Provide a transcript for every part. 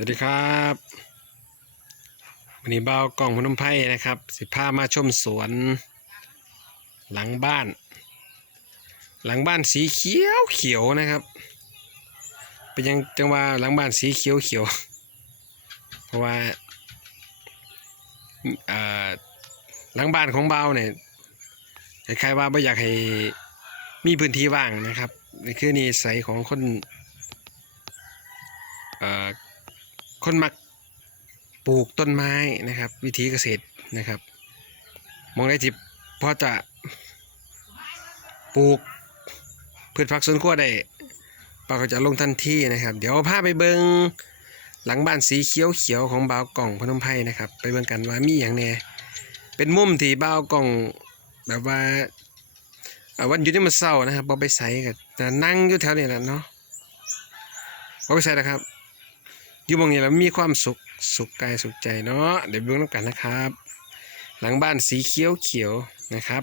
สวัสดีครับวันนี้เบากล่องพนมไพ่นะครับ สิพามาชมสวน หลังบ้าน หลังบ้านสีเขียวเขียวนะครับ เป็นยังจังว่าหลังบ้านสีเขียวเขียว เพราะว่าหลังบ้านของเบาเนี่ยคล้ายๆว่าไม่อยากให้มีพื้นที่ว่างนะครับนี่คือนิสัยของคนเอ่อ คนมักปลูกต้นไม้นะครับ วิธีเกษตรนะครับ มองได้จิบพอจะปลูกพืชผักสวนครัวได้ปาก็จะลงทันทีนะครับ เดี๋ยวพาไปเบิงหลังบ้านสีเขียวเขียวๆของบ่าวกล่องพนมไพรนะครับ ไปเบิ่งกันว่ามีอย่างแน่เป็นมุมที่บ่าวกล่องแบบว่าวันหยุดนี่มันเศร้านะครับบ่ไปใส่กับนั่งอยู่แถวนี้แหละเนาะบ่ไปใส่นะครับ อยู่บางอย่างแล้วมีความสุขสุขกายสุขใจเนาะเดี๋ยวดูน้ำกันนะครับ หลังบ้านสีเขียวเขียวนะครับ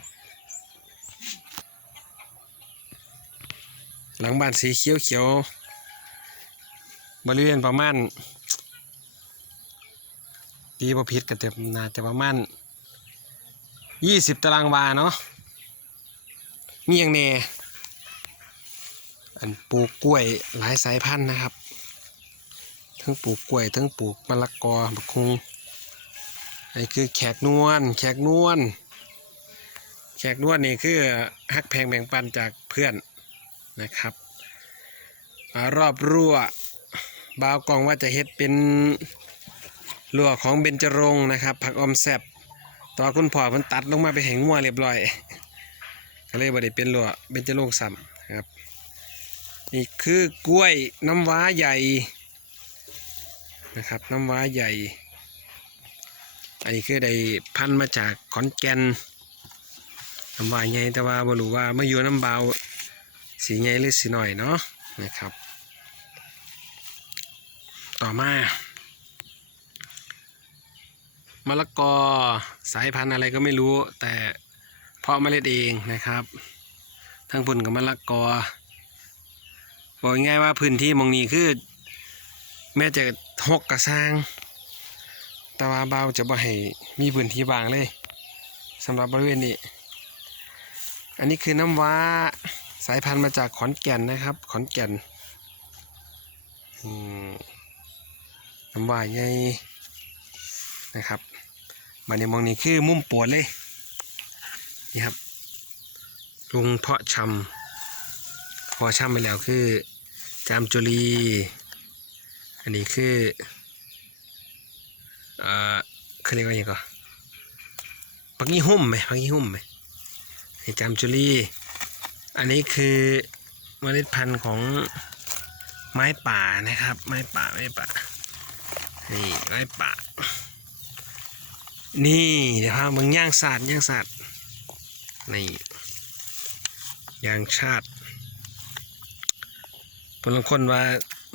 หลังบ้านสีเขียวเขียวบริเวณประมาณตีประพิษกันจะน่าจะประมาณยี่สิบตารางวาเนาะมีอย่างแน่อันปลูกกล้วยหลายสายพันธุ์นะครับ ทั้งปลูกกล้วยทั้งปลูกมะละกอบักคุงอันนี้คือแขกนวลแขกนวลแขกนวลนี่คือฮักแพงแบ่งปันจากเพื่อนนะครับอรอบรั้วบาวกองว่าจะเฮ็ดเป็นรั้วของเบญจรงนะครับผักออมแซบแตอคุณพ่อมันตัดลงมาไปแหงงัวเรียบร้อยก็เลยบ่ได้เป็นรั้วเบญจรงซ้ำครับนี่คือกล้วยน้ำว้าใหญ่ นะครับ น้ำว้าใหญ่ อันนี้คือได้พันมาจากขอนแก่นน้ำว้าใหญ่แต่ว่าบรู้ว่ามาอยู่น้ำเบาสีใหญ่หรือสีหน่อยเนาะนะครับ ต่อมามะละกอสายพันธุ์อะไรก็ไม่รู้ แต่เพาะเมล็ดเองนะครับ ทั้งพุ่นกับมะละกอบอกง่ายว่าพื้นที่มองนี้คือ แม้จะหกกระสร้างแต่ว่าเบาจะบ่ให้มีพื้นที่บางเลยสำหรับบริเวณนี้ อันนี้คือน้ำว้าสายพันธุ์มาจากขอนแก่นนะครับ ขอนแก่นน้ำว้าใหญ่นะครับบันนี้มองนี่คือมุมปวดเลยนี่ครับลุงเพาะชำพาะชำไปแล้วคือจามจุลี อันนี้คืออ่อเขาเรียกว่าอย่างก่อนปักยี่หุ่มไหมปักยี่หุ่มไหมนี่จามจุลีอันนี้คือเมล็ดพันธุ์ของไม้ป่านะครับ ไม้ป่าไม้ป่านี่ไม้ป่า นี่เดี๋ยวพาเมืองย่างศาสตร์ย่างศาสตร์นี่ย่างชาติบางคนว่า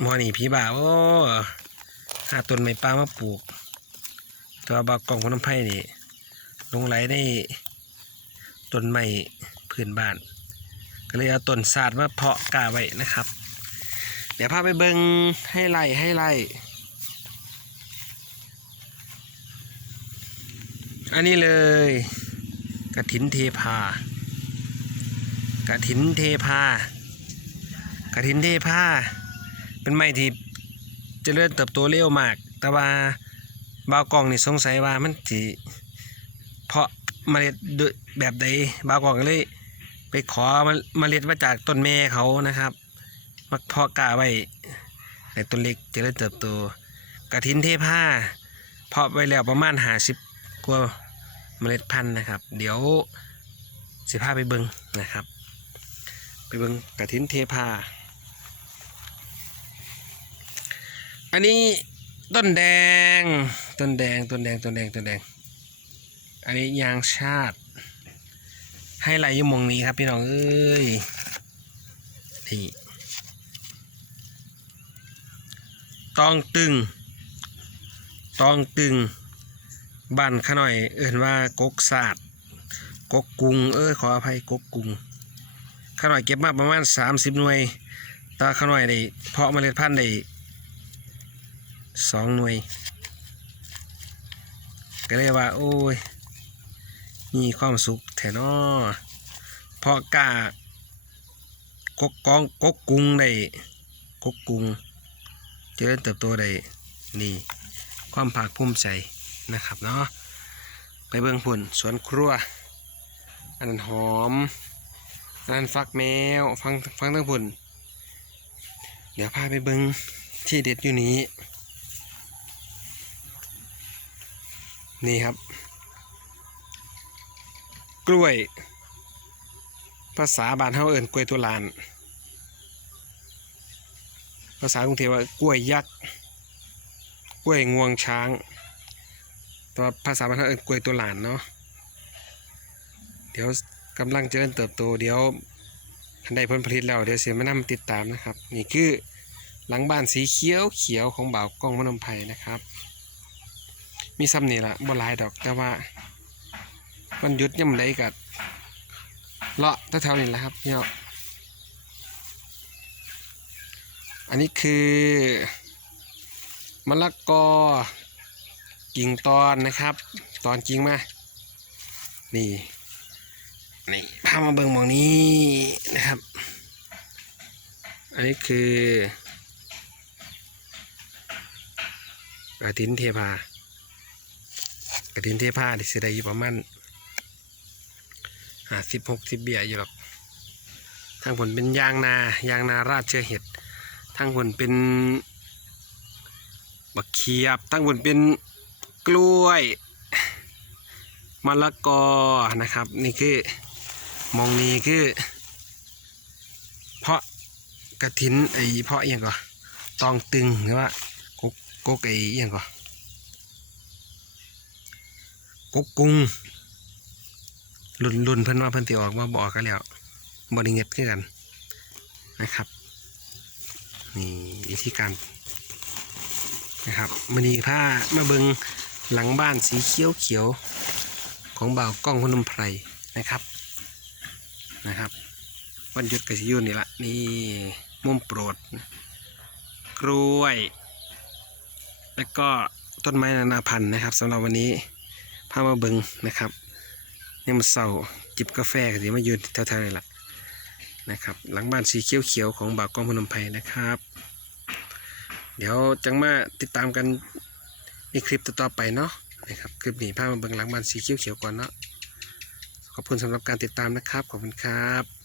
มอนี่ผีบ่าโอ้หาต้นไม้ป่ามาปลูก ตัวบากองพนมไผ่นี่ลงไหลในต้นไม้พื้นบ้าน ก็เลยเอาต้นศาสตร์มาเพาะกาไว้นะครับ เดี๋ยวพาไปเบิงให้ไล่ให้ไล่อันนี้เลยกระถินเทพากระถินเทพากระถินเทพา เป็นไม้ที่เจริญเติบโตเร็วมาก แต่ว่าบาวกองนี่สงสัยว่ามันสิเพาะเมล็ดด้วยแบบใดบาวกองก็เลยไปขอเมล็ดมาจากต้นแม่เขานะครับมาเพาะกาไว้ในต้นเล็กเจริญเติบโตกระถินเทพาเพาะไว้แล้วประมาณหาสิบกว่าเมล็ดพันธุ์นะครับ เดี๋ยวสิพาไปเบิงนะครับ ไปเบิงกระถินเทพา อันนี้ต้นแดง ต้นแดง ต้นแดง ต้นแดง ต้นแดง อันนี้ยางชาติ ให้ไหลยู่หมองนี้ครับพี่น้องเอ้ย นี่ตองตึงตองตึง บ้านขาหน่อย เอื่นว่ากกศาสตร์กกกุง เอ้ยขออภัยกกกุงขาหน่อยเก็บมาประมาณ 30 หน่วย ตาขาหน่อยได้เพาะเมล็ดพันธุ์ได้ สองหน่วย ก็เลยว่า โอ้ยมีความสุขแถนอเพราะกล้ากกกองกกกุงได้กกกุงเจริญเติบโตได้นี่ ความภาคภูมิใจนะครับเนาะไปเบิ่งผลสวนครัว อันนั้นหอมอันนั้นฟักแมวฟังฟังทั้งผลเดี๋ยวพาไปเบิ่งที่เด็ดอยู่นี้ นี่ครับ กล้วย ภาษาบ้านเฮาเอิ้นกล้วยตัวลาน ภาษากรุงเทพว่ากล้วยยักษ์กล้วยงวงช้างแต่ว่าภาษาบ้านเราเอิ้นกล้วยตัวลานเนาะเดี๋ยวกำลังเจริญเติบโตเดี๋ยวทันได้ผลผลิตแล้วเดี๋ยวเสียมานำติดตามนะครับ นี่คือหลังบ้านสีเขียวเขียวของบ่าวกล้องมะนมไผ่นะครับ มีซ้ำนี่ละบ่หลายดอกแต่ว่ามันยุดย่ำใดกัดเลาะแถวๆนี่แหละครับพี่น้องอันนี้คือมะละกอกิ่งตอนนะครับ ตอนกิ่งมานี่นี่พามาเบิ่งมองนี้นะครับ อันนี้คือกระถินเทพา กระถินเทพาที่สิได้อยู่ประมาณหาสิบหกสิบเบียอยู่หรอกทางผลเป็นยางนายางนาราชเชื้อเห็ดทางผลเป็นบักเขียบตั้งบนเป็นกล้วยมะละกอนะครับ นี่คือมองนี้คือ เพาะกระถินไอเพาะอย่างก่อตองตึงหรือว่ากกกกไออย่างก่อ กกกุงลุนลุนเพิ่นว่าเพิ่นติออกมาบอกกันแล้วบริเงตคือกันนะครับนี่วิธีการนะครับมันนีผ้ามาเบิงหลังบ้านสีเขียวเขียวของบ่าวกล้องพนมไพรนะครับนะครับ วันหยุดกับสิยุนี่ละนี่มุมโปรด กล้วย แล้วก็ต้นไม้นานาพันธุ์นะครับสำหรับวันนี้ พามาเบิงนะครับเนี่ยมันเศร้าจิบกาแฟกันสิมายืนแถวๆนี่แหละนะครับ หลังบ้านสีเขียวๆของบ่ากล้องพนมไพรนะครับ เดี๋ยวจังมาติดตามกันในคลิปต่อๆไปเนาะนะครับคลิปนี้พามาเบิงหลังบ้านสีเขียวๆก่อนเนาะขอบคุณสำหรับการติดตามนะครับ ขอบคุณครับ